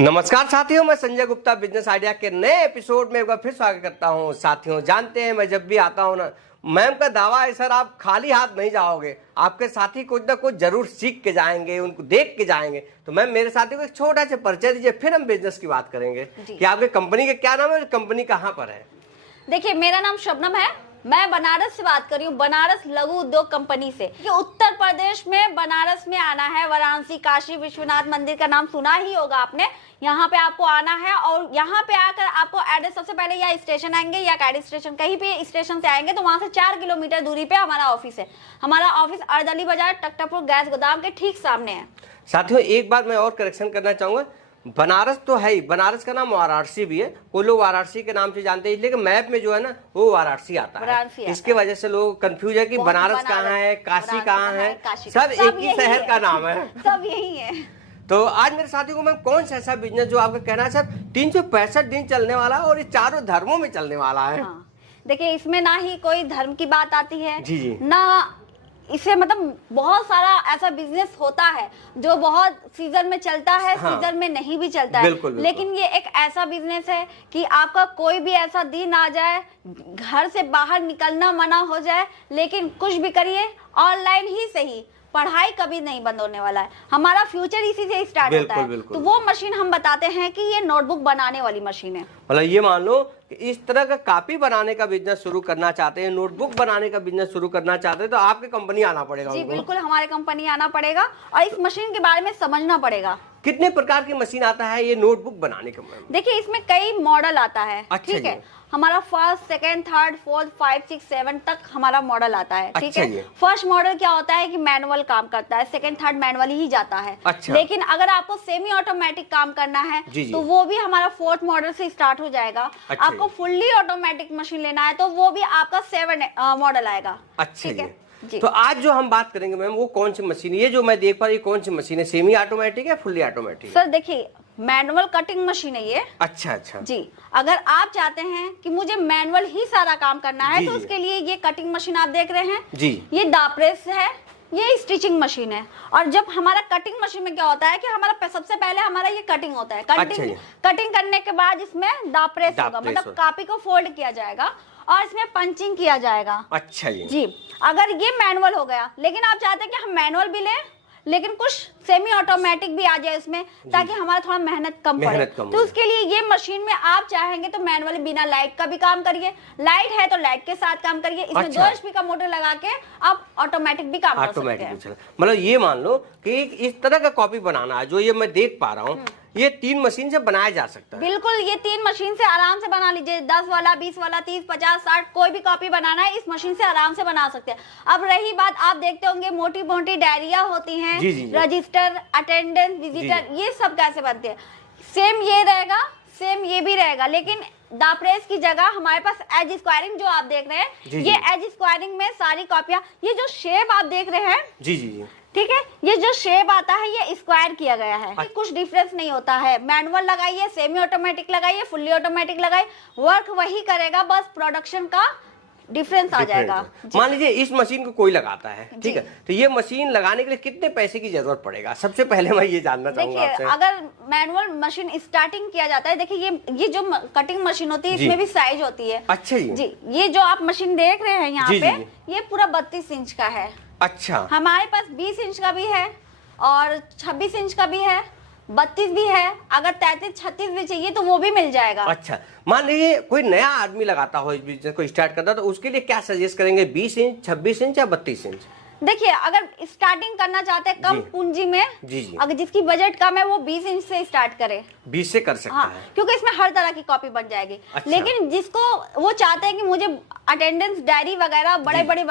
नमस्कार साथियों, मैं संजय गुप्ता बिजनेस आइडिया के नए एपिसोड में एक बार फिर स्वागत करता हूं। साथियों, जानते हैं मैं जब भी आता हूं ना, मैम का दावा है सर आप खाली हाथ नहीं जाओगे, आपके साथी कुछ ना कुछ जरूर सीख के जाएंगे, उनको देख के जाएंगे। तो मैम मेरे साथी को एक छोटा सा परिचय दीजिए, फिर हम बिजनेस की बात करेंगे कि आपके कंपनी का क्या नाम है और कंपनी कहाँ पर है। देखिए, मेरा नाम शबनम है, मैं बनारस से बात कर रही हूँ, बनारस लघु उद्योग कंपनी से। ये उत्तर प्रदेश में बनारस में आना है, वाराणसी काशी विश्वनाथ मंदिर का नाम सुना ही होगा आपने। यहाँ पे आपको आना है और यहाँ पे आकर आपको एड्रेस सबसे पहले या स्टेशन आएंगे या कैडी स्टेशन, कहीं पे स्टेशन से आएंगे तो वहां से 4 किलोमीटर दूरी पे हमारा ऑफिस है। हमारा ऑफिस अर्दली बाजार टकटापुर गैस गोदाम के ठीक सामने है। साथियों, एक बात मैं और करेक्शन करना चाहूंगा, बनारस तो है ही, बनारस का नाम वाराणसी भी है। कोई लोग वाराणसी के नाम से जानते हैं, इसलिए मैप में जो है ना वो वाराणसी आता है। इसके वजह से लोग कंफ्यूज है कि बनारस कहाँ है, काशी कहाँ है, सब एक ही शहर का नाम है, सब यही है। तो आज मेरे साथियों को मैं कौन सा ऐसा बिजनेस जो आपका कहना है सर 365 दिन चलने वाला और ये चारों धर्मों में चलने वाला है। देखिए, इसमें ना ही कोई धर्म की बात आती है जी। ना इससे मतलब बहुत सारा ऐसा बिजनेस होता है जो बहुत सीजन में चलता है, सीजन में नहीं भी चलता है। बिल्कुल। लेकिन ये एक ऐसा बिजनेस है कि आपका कोई भी ऐसा दिन आ जाए, घर से बाहर निकलना मना हो जाए, लेकिन कुछ भी करिए, ऑनलाइन ही सही, पढ़ाई कभी नहीं बंद होने वाला है। हमारा फ्यूचर इसी से स्टार्ट होता है। तो वो मशीन हम बताते हैं कि ये नोटबुक बनाने वाली मशीन है। मतलब ये मान लो कि इस तरह का कॉपी बनाने का बिजनेस शुरू करना चाहते हैं, नोटबुक बनाने का बिजनेस शुरू करना चाहते हैं, तो आपके कंपनी आना पड़ेगा। जी बिल्कुल, हमारे कंपनी आना पड़ेगा और इस मशीन के बारे में समझना पड़ेगा। कितने प्रकार की मशीन आता है ये नोटबुक बनाने का? देखिए, इसमें कई मॉडल आता है। अच्छा, ठीक है, हमारा फर्स्ट, सेकंड, थर्ड, फोर्थ, 5, 6, 7 तक हमारा मॉडल आता है। ठीक अच्छा है, फर्स्ट मॉडल क्या होता है कि मैनुअल काम करता है, सेकंड थर्ड मैनुअल ही जाता है। अच्छा। लेकिन अगर आपको सेमी ऑटोमेटिक काम करना है तो वो भी हमारा फोर्थ मॉडल से स्टार्ट हो जाएगा। अच्छा। आपको फुल्ली ऑटोमेटिक मशीन लेना है तो वो भी आपका 7 मॉडल आएगा। अच्छा ठीक है जी। तो आज जो हम बात करेंगे मैम वो कौन सी मशीन है? ये जो मैं देख पा रही हूँ कौन सी मशीन है, सेमी ऑटोमेटिक है फुल्ली ऑटोमेटिक? सर देखिए, मैनुअल कटिंग मशीन है ये। अच्छा जी। अगर आप चाहते हैं कि मुझे मैनुअल ही सारा काम करना है तो उसके लिए ये कटिंग मशीन आप देख रहे हैं जी, ये दाप्रेस है, ये स्टिचिंग मशीन है। और जब हमारा कटिंग मशीन में क्या होता है कि हमारा सबसे पहले हमारा ये कटिंग होता है। कटिंग करने के बाद इसमें दाप्रेस होगा, मतलब कॉपी को फोल्ड किया जाएगा और इसमें पंचिंग किया जाएगा। अच्छा जी। अगर ये मैनुअल हो गया, लेकिन आप चाहते हैं कि हम मैनुअल भी लें लेकिन कुछ सेमी ऑटोमेटिक भी आ जाए इसमें, ताकि हमारा थोड़ा मेहनत कम पड़े। तो उसके लिए ये मशीन में आप चाहेंगे तो मैनुअली बिना लाइट का भी काम करिए, लाइट है तो लाइट के साथ काम करिए। इसमें 2 HP का मोटर लगा के आप ऑटोमेटिक भी काम कर सकते हैं। मतलब ये मान लो कि इस तरह का कॉपी बनाना है जो ये मैं देख पा रहा हूँ, ये 3 मशीन से बनाया जा सकता है। बिल्कुल, ये 3 मशीन से आराम से बना लीजिए। 10 वाला, 20 वाला, 30, 50, 60 कोई भी कॉपी बनाना है इस मशीन से आराम से बना सकते हैं। अब रही बात, आप देखते होंगे मोटी मोटी डायरिया होती हैं, रजिस्टर, अटेंडेंस, विजिटर, ये सब कैसे बनते हैं? सेम ये रहेगा, सेम ये भी रहेगा, लेकिन दाप्रेस की जगह हमारे पास एज स्क्वायरिंग जो आप देख रहे हैं, ये एज स्क्वायरिंग में सारी कॉपियां, ये जो शेप आप देख रहे हैं जी, ठीक है, ये जो शेप आता है ये स्क्वायर किया गया है। कुछ डिफरेंस नहीं होता है। मैनुअल लगाइए, सेमी ऑटोमेटिक लगाइए, फुल्ली ऑटोमेटिक लगाइए, वर्क वही करेगा, बस प्रोडक्शन का डिफरेंस आ जाएगा। मान लीजिए इस मशीन को कोई लगाता है, ठीक है, तो ये मशीन लगाने के लिए कितने पैसे की जरूरत पड़ेगा? सबसे पहले मैं ये जानना चाहूंगा आपसे। अगर मैनुअल मशीन स्टार्टिंग किया जाता है, देखिए ये जो कटिंग मशीन होती है इसमें भी साइज होती है। अच्छा जी। ये जो आप मशीन देख रहे हैं यहाँ पे, ये पूरा 32 इंच का है। अच्छा। हमारे पास 20 इंच का भी है और 26 इंच का भी है, 32 भी है। अगर 33, 36 भी चाहिए तो वो भी मिल जाएगा। अच्छा, मान लीजिए कोई नया आदमी लगाता हो इस बिजनेस को स्टार्ट करता तो उसके लिए क्या सजेस्ट करेंगे? 20 इंच, 26 इंच या 32 इंच? देखिए, अगर स्टार्टिंग करना चाहते हैं कम पूंजी में, जी। अगर जिसकी बजट कम है वो 20 इंच से स्टार्ट करे, 20 से कर सकता है, क्योंकि इसमें हर तरह की कॉपी बन जाएगी। अच्छा। लेकिन जिसको वो चाहते हैं कि मुझे अटेंडेंस डायरी वगैरह बड़े बड़े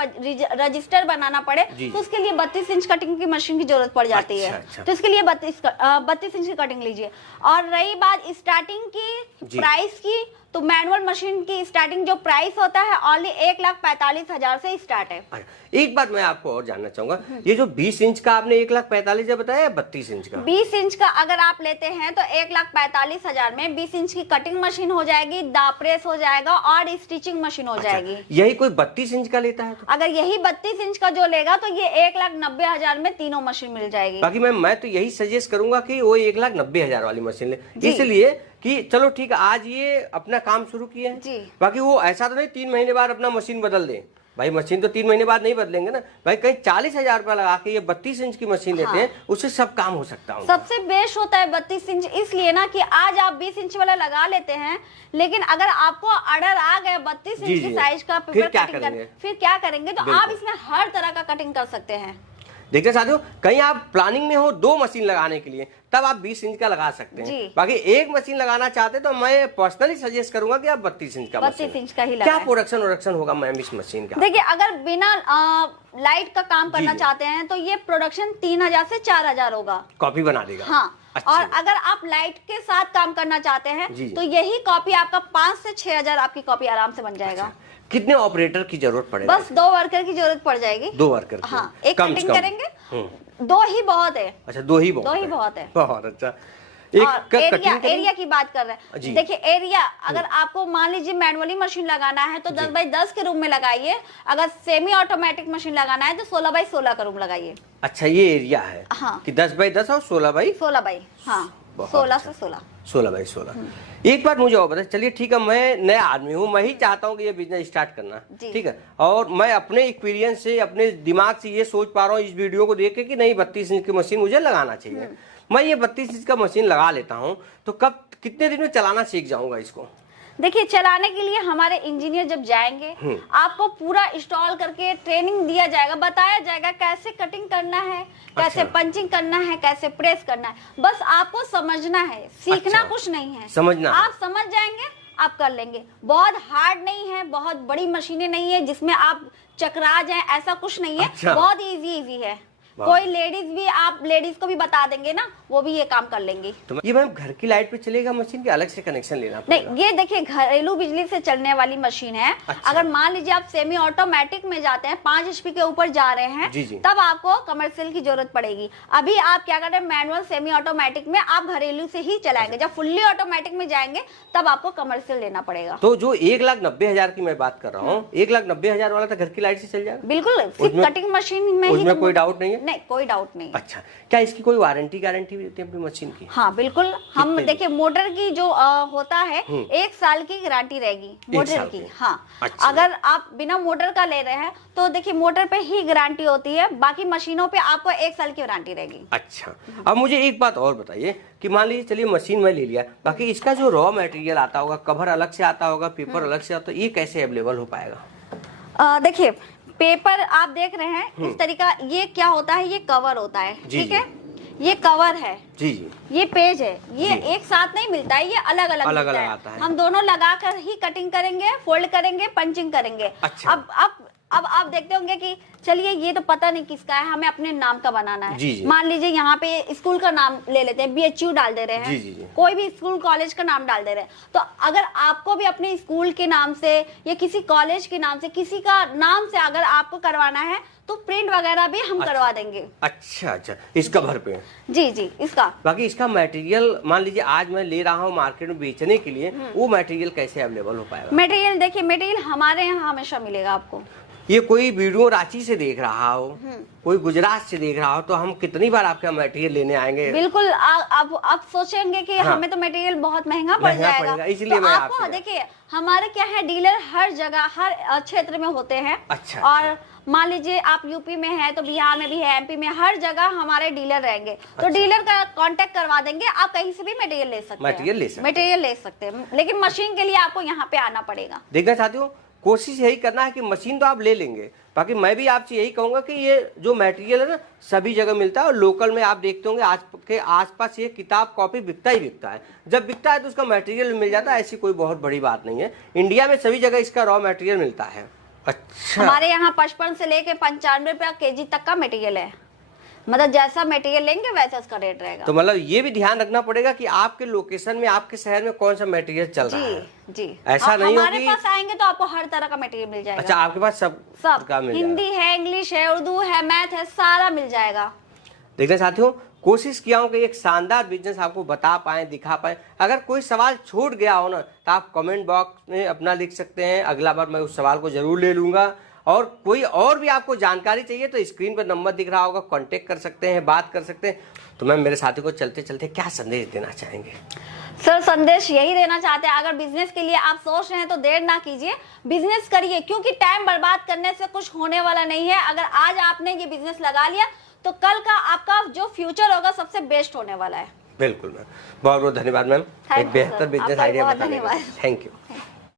रजिस्टर बनाना पड़े, तो उसके लिए 32 इंच कटिंग की मशीन की जरूरत पड़ जाती है। तो इसके लिए 32 इंच की कटिंग लीजिए। और रही बात स्टार्टिंग की प्राइस की, तो मैनुअल मशीन की स्टार्टिंग जो प्राइस होता है ओनली 1,45,000 से स्टार्ट है। एक बात मैं आपको और जानना चाहूंगा, ये जो 20 इंच का आपने 1,45,000 बताया या 32 इंच का? 20 इंच का अगर आप लेते हैं तो 1,45,000 में 20 इंच की कटिंग मशीन हो जाएगी, दाप्रेस हो जाएगा और स्टिचिंग मशीन हो जाएगी। जाएगी। यही कोई 32 इंच का लेता है तो? अगर यही 32 इंच का जो लेगा तो ये 1,90,000 में तीनों मशीन मिल जाएगी। बाकी मैं तो यही सजेस्ट करूंगा कि वो 1,90,000 वाली मशीन ले, इसलिए कि चलो ठीक है आज ये अपना काम शुरू किए हैं, बाकी वो ऐसा तो नहीं 3 महीने बाद अपना मशीन बदल दें। भाई मशीन तो 3 महीने बाद नहीं बदलेंगे ना भाई, कहीं 40,000 रुपया लगा के ये 32 इंच की मशीन लेते हैं, उससे सब काम हो सकता है। सबसे बेस्ट होता है 32 इंच इसलिए ना कि आज आप 20 इंच वाला लगा लेते हैं, लेकिन अगर आपको ऑर्डर आ गया 32 इंच की साइज का पेपर कटिंग फिर क्या करेंगे? तो आप इसमें हर तरह का कटिंग कर सकते हैं। देखिए साथियों, कहीं आप प्लानिंग में हो 2 मशीन लगाने के लिए तब आप 20 इंच का लगा सकते हैं, बाकी एक मशीन लगाना चाहते तो मैं पर्सनली सजेस्ट करूंगा कि आप 32 इंच का 32 इंच का ही लगाएं। क्या प्रोडक्शन होगा मैम इस मशीन का? देखिए अगर बिना लाइट का काम करना चाहते हैं तो ये प्रोडक्शन 3,000 से 4,000 होगा। कॉपी बना देगा। हाँ। अच्छा। और अगर आप लाइट के साथ काम करना चाहते हैं तो यही कॉपी आपका 5 से 6,000 आपकी कॉपी आराम से बन जाएगा। अच्छा। कितने ऑपरेटर की जरूरत पड़ेगी? बस 2 वर्कर की जरूरत पड़ जाएगी। 2 वर्कर? हाँ, एक कटिंग करेंगे, 2 ही बहुत है। अच्छा 2 ही बहुत है। बहुत अच्छा। एक एरिया की बात कर रहे हैं। देखिए एरिया अगर आपको मान लीजिए मैनुअली मशीन लगाना है तो 10 बाई 10 के रूम में लगाइए, अगर सेमी ऑटोमेटिक मशीन लगाना है तो 16 बाई 16 का रूम लगाइए। अच्छा ये एरिया है। हाँ। कि 10 बाई 10 और 16 बाई 16 बाई 16 से 16 बाई 16। एक बात मुझे और बताइए, चलिए ठीक है मैं नया आदमी हूँ, मैं ही चाहता हूँ कि ये बिजनेस स्टार्ट करना, ठीक है, और मैं अपने एक्सपीरियंस से अपने दिमाग से ये सोच पा रहा हूँ इस वीडियो को देख के कि नहीं 32 इंच की मशीन मुझे लगाना चाहिए। मैं ये 32 इंच का मशीन लगा लेता हूँ तो कब कितने दिन में चलाना सीख जाऊंगा इसको? देखिए चलाने के लिए हमारे इंजीनियर जब जाएंगे आपको पूरा इंस्टॉल करके ट्रेनिंग दिया जाएगा, बताया जाएगा कैसे कटिंग करना है, कैसे पंचिंग करना है, कैसे प्रेस करना है। बस आपको समझना है, सीखना कुछ नहीं है, समझना। आप समझ जाएंगे आप कर लेंगे। बहुत हार्ड नहीं है, बहुत बड़ी मशीनें नहीं है जिसमें आप चकरा जाए, ऐसा कुछ नहीं है। बहुत इजी है। कोई लेडीज भी आप लेडीज को भी बता देंगे ना वो भी ये काम कर लेंगी। तो ये मैम घर की लाइट पे चलेगा मशीन के अलग से कनेक्शन लेना पड़ेगा? नहीं, ये देखिए घरेलू बिजली से चलने वाली मशीन है। अच्छा। अगर मान लीजिए आप सेमी ऑटोमेटिक में जाते हैं 5 HP के ऊपर जा रहे हैं तब आपको कमर्शियल की जरूरत पड़ेगी। अभी आप क्या कर रहे हैं मैनुअल सेमी ऑटोमेटिक में आप घरेलू से ही चलाएंगे। जब फुल्ली ऑटोमेटिक में जाएंगे तब आपको कमर्शियल लेना पड़ेगा। तो जो 1,90,000 की मैं बात कर रहा हूँ, 1,90,000 वाला तो घर की लाइट से चल जाएगा? बिल्कुल, कटिंग मशीन में ही कोई डाउट नहीं है? नहीं कोई डाउट नहीं। अच्छा, क्या इसकी कोई वारंटी गारंटी भी देती है अपनी मशीन की? हाँ बिल्कुल, हम देखिए मोटर की जो होता है 1 साल की गारंटी रहेगी मोटर की। हाँ। अच्छा। अगर आप बिना मोटर का ले रहे हैं तो देखिए मोटर पे ही गारंटी होती है, बाकी मशीनों पे आपको 1 साल की गारंटी रहेगी। अच्छा, अब मुझे एक बात और बताइए कि मान लीजिए चलिए मशीन में ले लिया, बाकी इसका जो रॉ मटेरियल आता होगा, कवर अलग से आता होगा, पेपर अलग से आता, ये कैसे अवेलेबल हो पाएगा? देखिए पेपर आप देख रहे हैं इस तरीका, ये क्या होता है, ये कवर होता है, ठीक है, ये कवर है जी, ये पेज है, ये एक साथ नहीं मिलता है, ये अलग अलग आता है। हम दोनों लगाकर ही कटिंग करेंगे, फोल्ड करेंगे, पंचिंग करेंगे। अच्छा। अब आप देखते होंगे कि चलिए ये तो पता नहीं किसका है, हमें अपने नाम का बनाना है। मान लीजिए यहाँ पे स्कूल का नाम ले लेते हैं, BHU डाल दे रहे हैं, कोई भी स्कूल कॉलेज का नाम डाल दे रहे हैं। तो अगर आपको भी अपने स्कूल के नाम से या किसी कॉलेज के नाम से, किसी का नाम से अगर आपको करवाना है तो प्रिंट वगैरह भी हम करवा देंगे। अच्छा, इस कवर पे? जी इसका। बाकी इसका मटेरियल मान लीजिए आज मैं ले रहा हूँ मार्केट में बेचने के लिए, वो मटेरियल कैसे अवेलेबल हो पाएगा? मटेरियल देखिए मटेरियल हमारे यहाँ हमेशा मिलेगा आपको। ये कोई वीडियो रांची से देख रहा हो, कोई गुजरात से देख रहा हो तो हम कितनी बार आपका मटेरियल लेने आएंगे? बिल्कुल, आप सोचेंगे कि हमें तो मटेरियल बहुत महंगा पड़ जाएगा, इसलिए तो आपको देखिए हमारे क्या है, डीलर हर जगह हर क्षेत्र में होते हैं। अच्छा। और मान लीजिए आप यूपी में है तो बिहार में भी है, MP में, हर जगह हमारे डीलर रहेंगे। तो डीलर का कांटेक्ट करवा देंगे, आप कहीं से भी मटेरियल ले सकते हैं, लेकिन मशीन के लिए आपको यहाँ पे आना पड़ेगा। देखना चाहती हूँ, कोशिश यही करना है कि मशीन तो आप ले लेंगे, बाकी मैं भी आपसे यही कहूंगा कि ये जो मटेरियल है ना सभी जगह मिलता है, और लोकल में आप देखते होंगे आज के आसपास ये किताब कॉपी बिकता ही बिकता है। जब बिकता है तो उसका मटेरियल मिल जाता है, ऐसी कोई बहुत बड़ी बात नहीं है। इंडिया में सभी जगह इसका रॉ मटेरियल मिलता है। अच्छा। हमारे यहाँ 55 से लेके 95 रुपया kg तक का मटेरियल है, मतलब जैसा मटेरियल लेंगे वैसा उसका रेट रहेगा। तो मतलब ये भी ध्यान रखना पड़ेगा कि आपके लोकेशन में, आपके शहर में कौन सा मटेरियल चल रहा है। जी, ऐसा नहीं हो हमारे पास आएंगे तो आपको हर तरह का मटेरियल मिल जाएगा। अच्छा, आपके पास सब का मिल जाएगा? हिंदी है, इंग्लिश है, उर्दू है, मैथ है, सारा मिल जाएगा। देखना चाहती हूँ, कोशिश किया हूँ कि एक शानदार बिजनेस आपको बता पाएँ, दिखा पाएँ। अगर कोई सवाल छूट गया हो ना तो आप कमेंट बॉक्स में अपना लिख सकते हैं, अगला बार मैं उस सवाल को ज़रूर ले लूँगा। और कोई और भी आपको जानकारी चाहिए तो स्क्रीन पर नंबर दिख रहा होगा, कांटेक्ट कर सकते हैं, बात कर सकते हैं। तो मैम मेरे साथी को चलते चलते क्या संदेश देना चाहेंगे? सर संदेश यही देना चाहते हैं, अगर बिजनेस के लिए आप सोच रहे हैं तो देर ना कीजिए, बिजनेस करिए, क्योंकि टाइम बर्बाद करने से कुछ होने वाला नहीं है। अगर आज आपने ये बिजनेस लगा लिया तो कल का आपका जो फ्यूचर होगा सबसे बेस्ट होने वाला है। बिल्कुल मैम, बहुत बहुत धन्यवाद मैम, एक बेहतर बिजनेस आइडिया बताने के लिए। Thank you.